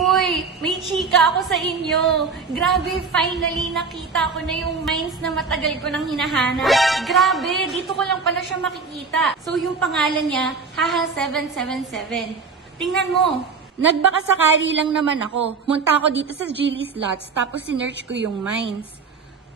Uy, may chika ako sa inyo. Grabe, finally nakita ko na yung mines na matagal ko nang hinahanap. Grabe, dito ko lang pala siya makikita. So yung pangalan niya, Haha777. Tingnan mo. Nagbakasakali lang naman ako. Munta ako dito sa Geely Slots, tapos sinearch ko yung mines.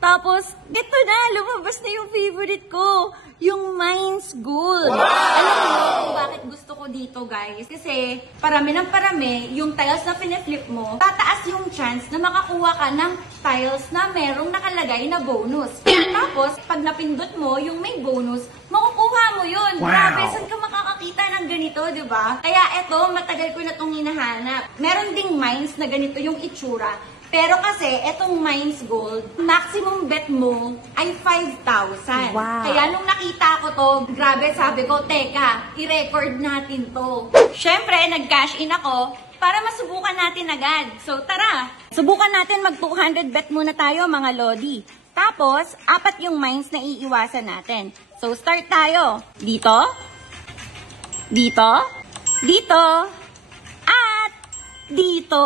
Tapos, ito na, lumabas na yung favorite ko. Yung Mines Gold. Wow! Alam mo kung bakit gusto ko dito, guys? Kasi, parami ng parami, yung tiles na piniflip mo, tataas yung chance na makakuha ka ng tiles na merong nakalagay na bonus. Tapos, pag napindot mo, yung may bonus, makukuha mo yun. Wow! Grabe, saan ka makakakita ng ganito, di ba? Kaya eto, matagal ko na itong hinahanap. Meron ding mines na ganito yung itsura. Pero kasi, etong Mines Gold, maximum bet mo ay 5,000. Wow. Kaya nung nakita ko to, grabe sabi ko, teka, i-record natin to. Siyempre, nag-cash in ako para masubukan natin agad. So tara, subukan natin mag 200 bet muna tayo mga lodi. Tapos, 4 yung mines na iiwasan natin. So start tayo. Dito, dito, dito, dito.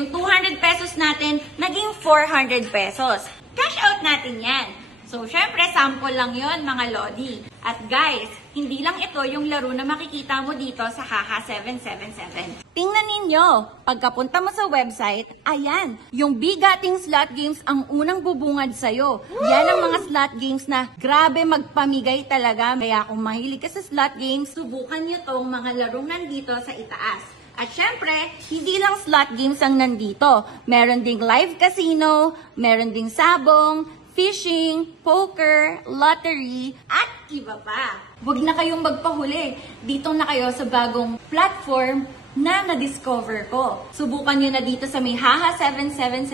Yung 200 pesos natin, naging 400 pesos. Cash out natin yan. So, syempre, sample lang yon mga lodi. At guys, hindi lang ito yung laro na makikita mo dito sa Haha777. Tingnan ninyo, pagkapunta mo sa website, ayan, yung bigating slot games ang unang bubungad sa'yo. Yan ang mga slot games na grabe magpamigay talaga. Kaya kung mahilig ka sa slot games, subukan nyo tong mga larong nandito sa itaas. At syempre, hindi lang slot games ang nandito. Meron ding live casino, meron ding sabong, fishing, poker, lottery, at iba pa. Huwag na kayong magpahuli. Dito na kayo sa bagong platform na na-discover ko. Subukan nyo na dito sa may Haha777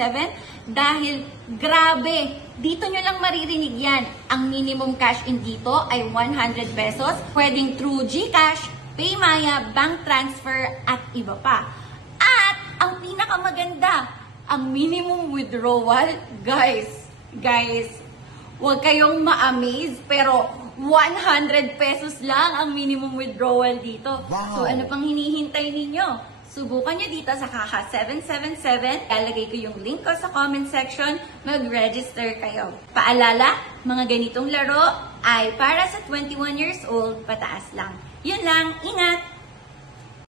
dahil grabe, dito nyo lang maririnig yan. Ang minimum cash in dito ay 100 pesos. Pwedeng through GCash, Paymaya, bank transfer, at iba pa. At, ang pinakamaganda, ang minimum withdrawal, guys, huwag kayong ma-amaze, pero 100 pesos lang ang minimum withdrawal dito. Wow. So, ano pang hinihintay ninyo? Subukan nyo dito sa Haha777. Lalagay ko yung link ko sa comment section. Mag-register kayo. Paalala, mga ganitong laro ay para sa 21 years old pataas lang. Yun lang, ingat!